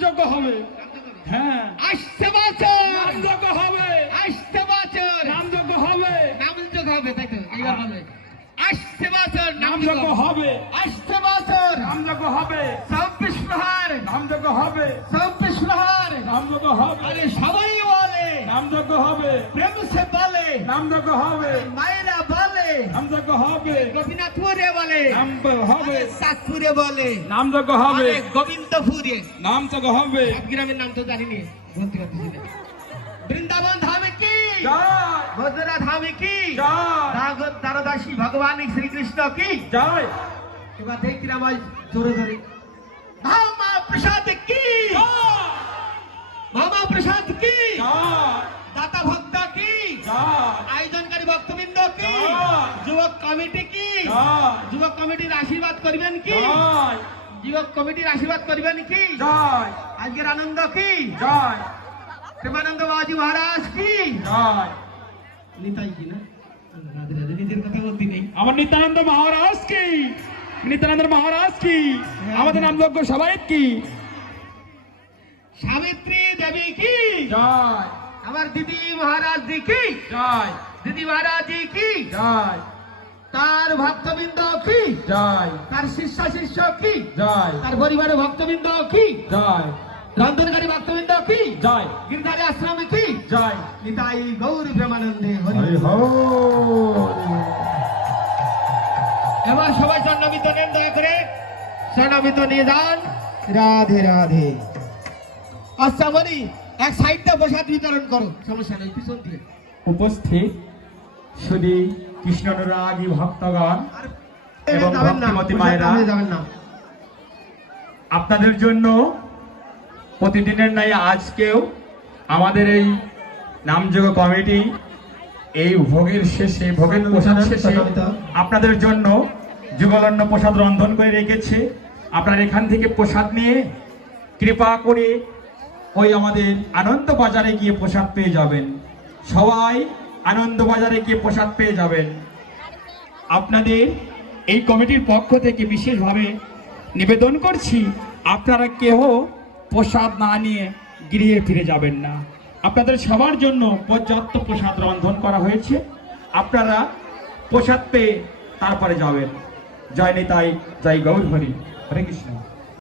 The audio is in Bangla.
নামযজ্ঞ হবে। হ্যাঁ। আসছে বছর। হবে। আসছে বছর। নামযজ্ঞ হবে। হবে তাই তো? এইবার বলবে আসছে বছর হবে। আসছে বছর। হবে। চব্বিশ প্রহার। নামযজ্ঞ হবে। চব্বিশ প্রহার। নামযজ্ঞ হবে। আরে সবাই বলে। নামযজ্ঞ হবে। প্রেম সে বলে। নামযজ্ঞ হবে। মায়েরা বলে। নামযজ্ঞ হবে। গোপীনাথপুরে বলে। নাম হবে। সাতপুরে বলে। নামযজ্ঞ হবে। গোবিন্দপুরে। নামযজ্ঞ হবে। গ্রামের নাম তো জানিনি বলতে পারতেছি না বৃন্দাবন ধামে কি? মধুরা ধামে কি? দারদাসী ভগবান শ্রীকৃষ্ণ কি? জয়। এবার দেখছিলাম আজ জোরে জোরে মামা প্রসাদ কি? মামা প্রসাদ কি? জয় দাতা ভক্ত কি জয় আয়োজনকারী ভক্তবৃন্দ কি জয়। যুবক কমিটি কি? যুবক কমিটির আশীর্বাদ করবেন কি? যুবক কমিটির আশীর্বাদ করবেন কি? জয়। আজকের আনন্দ কি? জয়। প্রেমানন্দ বাবাজি মহারাজ কি? জয়। নিতাই কি না? রাধে রাধে নিজের কথা বলতে নেই। আমার মহারাজ কি? মহারাজ কি? আমাদের নামযজ্ঞ সবাই কি? সাবিত্রী দেবী কি? জয়। আমার দিদি মহারাজ জি কি? জয়। দিদি মহারাজ জি কি? জয়। তার ভক্তবৃন্দ কি? জয়। তার শিষ্য শিষ্য কি? জয়। তার পরিবারের ভক্তবৃন্দ কি? জয়। রন্ধনকারী ভক্তবৃন্দ কি? জয়। গিরধারী আশ্রমে কি? জয়। নিতাই গৌর প্রেমানন্দে হরি এবার সবাই স্বর্ণবিত নেন দয়া করে। স্বর্ণবিত নিয়ে যান। রাধে রাধে। আচ্ছা বলি এক সাইডটা প্রসাদ বিতরণ করো। সমস্যা নেই পিছন দিয়ে। উপস্থিত শুধু কৃষ্ণনুরাগী ভক্তগণ এবং ভক্তিমতী মায়েরা। আপনাদের জন্য প্রতিদিনের নাই আজকেও আমাদের এই নামযোগ কমিটি এই ভোগের শেষে ভোগের প্রসাদ শেষে আপনাদের জন্য যুগলন্য প্রসাদ রন্ধন করে রেখেছে। আপনারা এখান থেকে প্রসাদ নিয়ে কৃপা করে ওই আমাদের আনন্দ বাজারে গিয়ে প্রসাদ পেয়ে যাবেন। সবাই আনন্দ বাজারে গিয়ে প্রসাদ পেয়ে যাবেন। আপনাদের এই কমিটির পক্ষ থেকে বিশেষভাবে নিবেদন করছি, আপনারা কেহ প্রসাদ না নিয়ে গৃহে ফিরে যাবেন না। আপনাদের সবার জন্য পর্যাপ্ত প্রসাদ রন্ধন করা হয়েছে। আপনারা প্রসাদ পেয়ে তারপরে যাবেন। জয় নিতাই, জয় গৌর হরি হরে কৃষ্ণ।